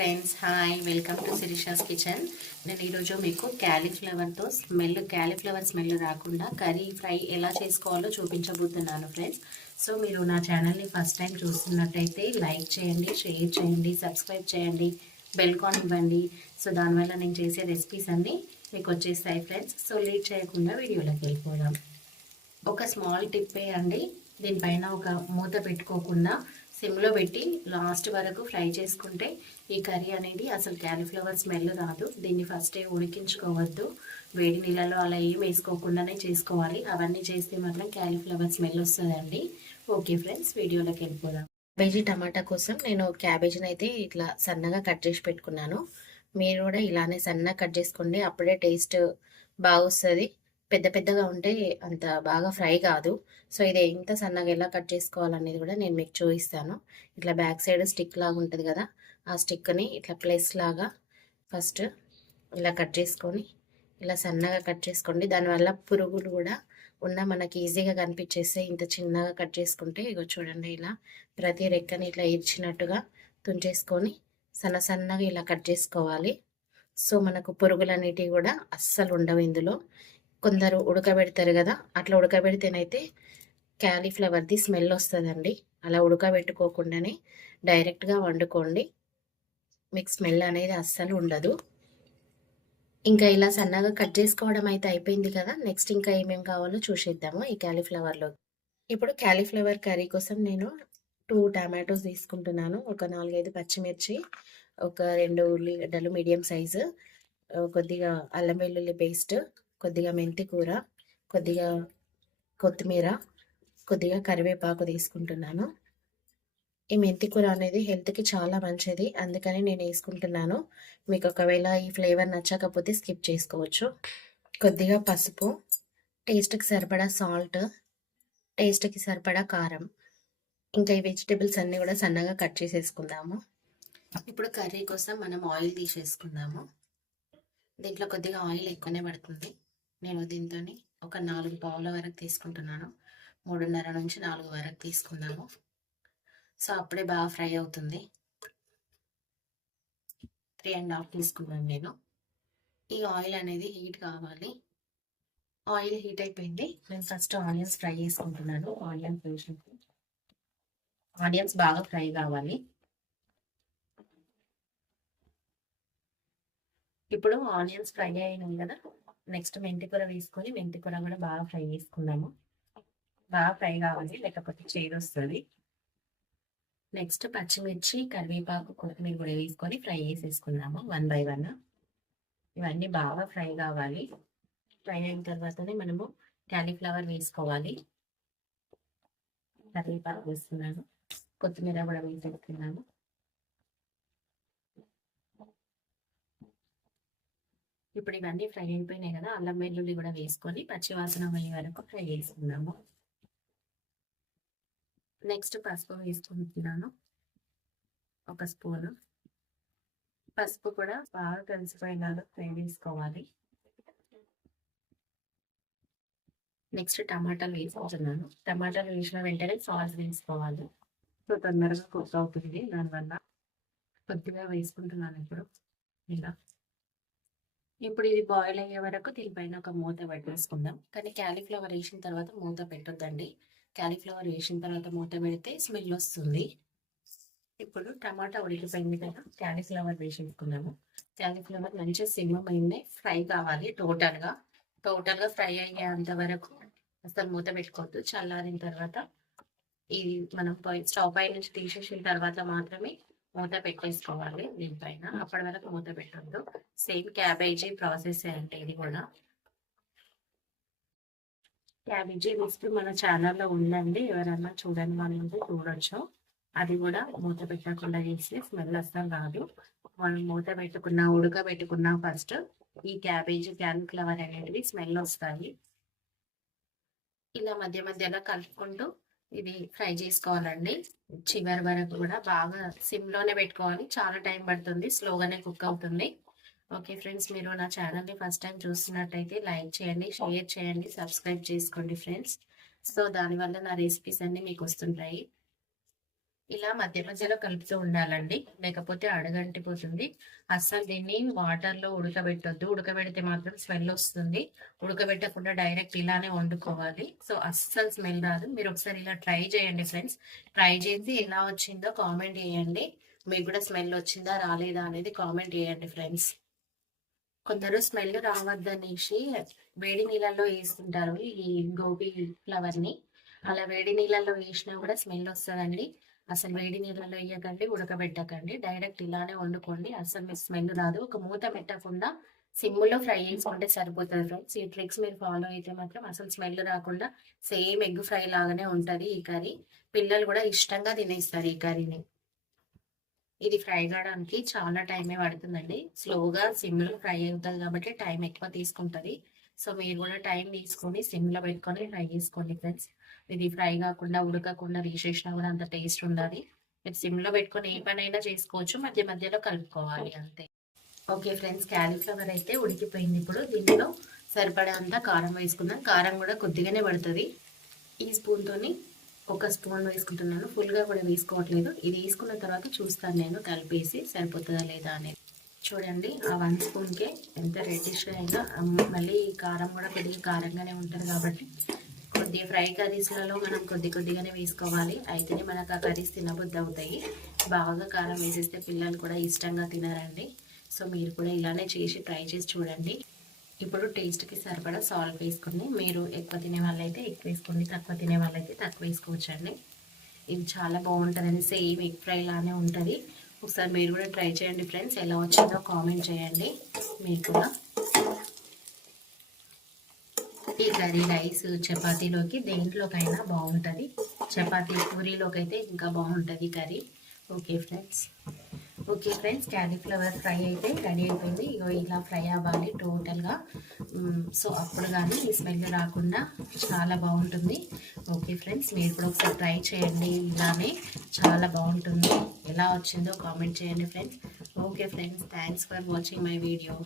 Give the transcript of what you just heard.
Friends hi welcome to Shirisha's kitchen. నేను ఈరోజు మీకు క్యాలీఫ్లవర్తో స్మెల్ క్యాలీఫ్లవర్ స్మెల్ రాకుండా కర్రీ ఫ్రై ఎలా చేసుకోవాలో చూపించబోతున్నాను ఫ్రెండ్స్. సో మీరు నా ఛానల్ని ఫస్ట్ టైం చూస్తున్నట్టయితే లైక్ చేయండి షేర్ చేయండి సబ్స్క్రైబ్ చేయండి బెల్కాన్ ఇవ్వండి. సో దానివల్ల నేను చేసే రెసిపీస్ అన్నీ మీకు వచ్చేస్తాయి ఫ్రెండ్స్. సో లేట్ చేయకుండా వీడియోలోకి వెళ్ళిపోదాం. ఒక స్మాల్ టిప్పే అండి. దీనిపైన ఒక మూత పెట్టుకోకుండా సిమ్లో పెట్టి లాస్ట్ వరకు ఫ్రై చేసుకుంటే ఈ కర్రీ అనేది అసలు క్యాలీఫ్లవర్ స్మెల్ రాదు. దీన్ని ఫస్టే ఉడికించుకోవద్దు. వేడి నీళ్ళలో అలా ఏం వేసుకోకుండానే చేసుకోవాలి. అవన్నీ చేస్తే మాత్రం క్యాలీఫ్లవర్ స్మెల్ వస్తుందండి. ఓకే ఫ్రెండ్స్ వీడియోలోకి వెళ్ళిపోదాం. క్యాబేజీ టమాటా కోసం నేను క్యాబేజీని అయితే ఇట్లా సన్నగా కట్ చేసి పెట్టుకున్నాను. మీరు కూడా ఇలానే సన్నగా కట్ చేసుకోండి. అప్పుడే టేస్ట్ బాగా వస్తుంది. పెద్ద పెద్దగా ఉంటే అంత బాగా ఫ్రై కాదు. సో ఇది ఎంత సన్నగా ఎలా కట్ చేసుకోవాలనేది కూడా నేను మీకు చూపిస్తాను. ఇట్లా బ్యాక్ సైడ్ స్టిక్ లాగా ఉంటుంది కదా ఆ స్టిక్ని ఇట్లా ప్లేస్ లాగా ఫస్ట్ ఇలా కట్ చేసుకొని ఇలా సన్నగా కట్ చేసుకోండి. దానివల్ల పురుగులు కూడా ఉన్న మనకి ఈజీగా కనిపించేస్తే ఇంత చిన్నగా కట్ చేసుకుంటే ఇగో చూడండి ఇలా ప్రతి రెక్కని ఇట్లా ఇచ్చినట్టుగా తుంచేసుకొని సన్న సన్నగా ఇలా కట్ చేసుకోవాలి. సో మనకు పురుగులు అనేటివి కూడా అస్సలు ఉండవు ఇందులో. కొందరు ఉడకబెడతారు కదా అట్లా ఉడకబెడితేనైతే క్యాలీఫ్లవర్ది స్మెల్ వస్తుందండి. అలా ఉడకబెట్టుకోకుండానే డైరెక్ట్గా వండుకోండి. మీకు స్మెల్ అనేది అస్సలు ఉండదు. ఇంకా ఇలా సన్నగా కట్ చేసుకోవడం అయితే అయిపోయింది కదా నెక్స్ట్ ఇంకా ఏమేమి కావాలో చూసేద్దాము ఈ క్యాలీఫ్లవర్లో. ఇప్పుడు క్యాలీఫ్లవర్ కర్రీ కోసం నేను టూ టమాటోస్ తీసుకుంటున్నాను. ఒక నాలుగైదు పచ్చిమిర్చి ఒక రెండు ఉల్లిగడ్డలు మీడియం సైజు కొద్దిగా అల్లం వెల్లుల్లి పేస్ట్ కొద్దిగా మెంతి కూర కొద్దిగా కొత్తిమీర కొద్దిగా కరివేపాకు తీసుకుంటున్నాను. ఈ మెంతి కూర అనేది హెల్త్కి చాలా మంచిది అందుకని నేను వేసుకుంటున్నాను. మీకు ఒకవేళ ఈ ఫ్లేవర్ నచ్చకపోతే స్కిప్ చేసుకోవచ్చు. కొద్దిగా పసుపు టేస్ట్కి సరిపడా సాల్ట్ టేస్ట్కి సరిపడా కారం. ఇంకా ఈ వెజిటేబుల్స్ అన్నీ కూడా సన్నగా కట్ చేసేసుకుందాము. ఇప్పుడు కర్రీ కోసం మనం ఆయిల్ తీసేసుకుందాము. దీంట్లో కొద్దిగా ఆయిల్ ఎక్కువనే పడుతుంది. నేను దీంతో ఒక నాలుగు పావుల వరకు తీసుకుంటున్నాను. మూడున్నర నుంచి నాలుగు వరకు తీసుకున్నాము సో అప్పుడే బాగా ఫ్రై అవుతుంది. త్రీ అండ్ హాఫ్ తీసుకున్నాను నేను. ఈ ఆయిల్ అనేది హీట్ కావాలి. ఆయిల్ హీట్ అయిపోయింది. నేను ఫస్ట్ ఆనియన్స్ ఫ్రై చేసుకుంటున్నాను. ఆనియన్స్ వేసినప్పుడు ఆనియన్స్ బాగా ఫ్రై కావాలి. ఇప్పుడు ఆనియన్స్ ఫ్రై అయినాయి కదా. నెక్స్ట్ మెంతికూర వేసుకొని మెంతికూర కూడా బాగా ఫ్రై చేసుకుందాము. బాగా ఫ్రై కావాలి లేకపోతే చేదు వస్తుంది. నెక్స్ట్ పచ్చిమిర్చి కరివేపాకు కొత్తిమీర కూడా వేసుకొని ఫ్రై చేసేసుకుందాము వన్ బై వన్. ఇవన్నీ బాగా ఫ్రై కావాలి. ఫ్రై అయిన తర్వాతనే మనము క్యాలీఫ్లవర్ వేసుకోవాలి. కరివేపాకు వేస్తున్నాను. కొత్తిమీర కూడా వేసేస్తున్నాను ఇప్పుడు ఇవన్నీ ఫ్రై అయిపోయినాయి కదా అల్లం వెల్లుల్లి కూడా వేసుకొని పచ్చివాసన అయ్యే వరకు ఫ్రై చేసుకున్నాము నెక్స్ట్ పసుపు వేసుకుంటున్నాను ఒక స్పూన్. పసుపు కూడా బాగా కలిసిపోయినాలో ఫ్రై చేసుకోవాలి. నెక్స్ట్ టమాటాలు వేసుకుంటున్నాను. టమాటాలు వేసిన వెంటనే సాస్ వేసుకోవాలి. సో తొందరగా కుక్ అవుతుంది దానివల్ల కొద్దిగా వేసుకుంటున్నాను ఇప్పుడు. ఇలా. ఇప్పుడు ఇది బాయిల్ అయ్యే వరకు దీనిపైన ఒక మూత పెట్టేసుకుందాం. కానీ క్యాలీఫ్లవర్ వేసిన తర్వాత మూత పెట్టొద్దండి. క్యాలీఫ్లవర్ వేసిన తర్వాత మూత పెడితే స్మెల్ వస్తుంది. ఇప్పుడు టమాటా ఉడికిపోయింది కదా క్యాలీఫ్లవర్ వేసేసుకున్నాము క్యాలీఫ్లవర్ మంచిగా సిమ్ అయింది ఫ్రై కావాలి టోటల్గా. టోటల్గా ఫ్రై అయ్యేంత వరకు అసలు మూత పెట్టుకోవద్దు. చల్లారిన తర్వాత ఇది మనం స్టవ్ పై నుంచి తీసేసిన తర్వాత మాత్రమే మూత పెట్టేసుకోవాలి దీనిపైన. అప్పటి వరకు మూత పెట్టద్దు. సేమ్ క్యాబేజీ ప్రాసెస్ అంటే ఇది కూడా. క్యాబేజీ లిస్ట్ మన ఛానల్లో ఉందండి. ఎవరన్నా చూడని వాళ్ళు చూడొచ్చు. అది కూడా మూత పెట్టకుండా చేసి స్మెల్ వస్తాం కాదు మనం మూత పెట్టుకున్నా ఉడకబెట్టుకున్నా ఫస్ట్ ఈ క్యాబేజీ క్యాలిఫ్లవర్ అనేటివి స్మెల్ వస్తాయి. ఇలా మధ్య మధ్యలో కలుపుకుంటూ ఇది ఫ్రై చేసుకోవాలండి. చివరి వరకు కూడా బాగా సిమ్లోనే పెట్టుకోవాలి. చాలా టైం పడుతుంది. స్లోగానే కుక్ అవుతుంది. ఓకే ఫ్రెండ్స్ మీరు నా ఛానల్ని ఫస్ట్ టైం చూస్తున్నట్టయితే లైక్ చేయండి షేర్ చేయండి సబ్స్క్రైబ్ చేసుకోండి ఫ్రెండ్స్. సో దానివల్ల నా రెసిపీస్ అన్నీ మీకు వస్తుంటాయి. ఇలా మధ్య మధ్యలో కలుపుతూ ఉండాలండి. లేకపోతే అడగంటిపోతుంది. అస్సలు దీన్ని వాటర్లో ఉడకబెట్టొద్దు. ఉడకబెడితే మాత్రం స్మెల్ వస్తుంది. ఉడకబెట్టకుండా డైరెక్ట్ ఇలానే వండుకోవాలి. సో అస్సలు స్మెల్ రాదు. మీరు ఒకసారి ఇలా ట్రై చేయండి ఫ్రెండ్స్. ట్రై చేసి ఎలా వచ్చిందో కామెంట్ చేయండి. మీకు కూడా స్మెల్ వచ్చిందా రాలేదా అనేది కామెంట్ చేయండి ఫ్రెండ్స్. కొందరు స్మెల్ రావద్దనేసి వేడి నీళ్ళల్లో వేస్తుంటారు ఈ గోబీ ఫ్లవర్ని. అలా వేడి నీళ్ళల్లో వేసినా కూడా స్మెల్ వస్తుందండి. అసలు వేడి నీళ్ళలో వేయకండి ఉడకబెట్టకండి. డైరెక్ట్ ఇలానే వండుకోండి. అసలు మీ స్మెల్ రాదు. ఒక మూత పెట్టకుండా సిమ్లో ఫ్రై చేసుకుంటే సరిపోతుంది ఫ్రెండ్స్. ఈ ట్రిక్స్ మీరు ఫాలో అయితే మాత్రం అసలు స్మెల్ రాకుండా సేమ్ ఎగ్ ఫ్రై లాగానే ఉంటుంది ఈ కర్రీ. పిల్లలు కూడా ఇష్టంగా తినేస్తారు ఈ కర్రీని. ఇది ఫ్రై కావడానికి చాలా టైమే పడుతుందండి. స్లోగా సిమ్లో ఫ్రై అవుతుంది కాబట్టి టైం ఎక్కువ తీసుకుంటుంది. సో మీరు కూడా టైం తీసుకొని సిమ్లో పెట్టుకొని ఫ్రై చేసుకోండి ఫ్రెండ్స్. ఇది ఫ్రై కాకుండా ఉడకకుండా తీసేసినా కూడా అంత టేస్ట్ ఉండాలి మీరు సిమ్లో పెట్టుకొని ఏ పనైనా చేసుకోవచ్చు. మధ్య మధ్యలో కలుపుకోవాలి అంతే. ఓకే ఫ్రెండ్స్ క్యాలీఫ్లవర్ అయితే ఉడికిపోయింది ఇప్పుడు. దీనిలో సరిపడేంత కారం వేసుకుందాం. కారం కూడా కొద్దిగానే పడుతుంది. ఈ స్పూన్తోని ఒక స్పూన్ వేసుకుంటున్నాను. ఫుల్గా కూడా వేసుకోవట్లేదు. ఇది వేసుకున్న తర్వాత చూస్తాను నేను కలిపేసి సరిపోతుందా లేదా అనేది. చూడండి ఆ వన్ స్పూన్కే ఎంత రెడ్డిష్గా అయినా మళ్ళీ కారం కూడా కొద్దిగా కారంగానే ఉంటుంది కాబట్టి కొద్ది ఫ్రై కర్రీస్లలో మనం కొద్ది కొద్దిగానే వేసుకోవాలి. అయితేనే మనకు ఆ కర్రీస్ తినబుద్ధి అవుతాయి బాగా కారం వేసేస్తే పిల్లలు కూడా ఇష్టంగా తినారండి. సో మీరు కూడా ఇలానే చేసి ట్రై చేసి చూడండి. ఇప్పుడు టేస్ట్కి సరిపడా సాల్ట్ వేసుకుని మీరు ఎక్కువ తినే వాళ్ళైతే ఎక్కువ వేసుకోండి. తక్కువ తినే వాళ్ళైతే తక్కువ వేసుకోవచ్చండి. ఇది చాలా బాగుంటుందండి. సేమ్ ఎగ్ ఫ్రై లానే ఉంటుంది. ఒకసారి మీరు కూడా ట్రై చేయండి ఫ్రెండ్స్. ఎలా వచ్చిందో కామెంట్ చేయండి. మీరు కూడా ఈ కర్రీ రైస్ చపాతీలోకి దేంట్లోకైనా బాగుంటుంది. చపాతీ పూరీలోకి అయితే ఇంకా బాగుంటుంది curry. Okay friends. Okay friends cauliflower fry అయితే రెడీ అయిపోయింది. ఇగో ఇలా ఫ్రై అవ్వాలి టోటల్గా. సో అప్పుడు కానీ ఈ స్మెల్ రాకుండా చాలా బాగుంటుంది. ఓకే ఫ్రెండ్స్ మీరు కూడా ఒకసారి ట్రై చేయండి. ఇలానే చాలా బాగుంటుంది. ఎలా వచ్చిందో కామెంట్ చేయండి friends. Okay friends thanks for watching my video.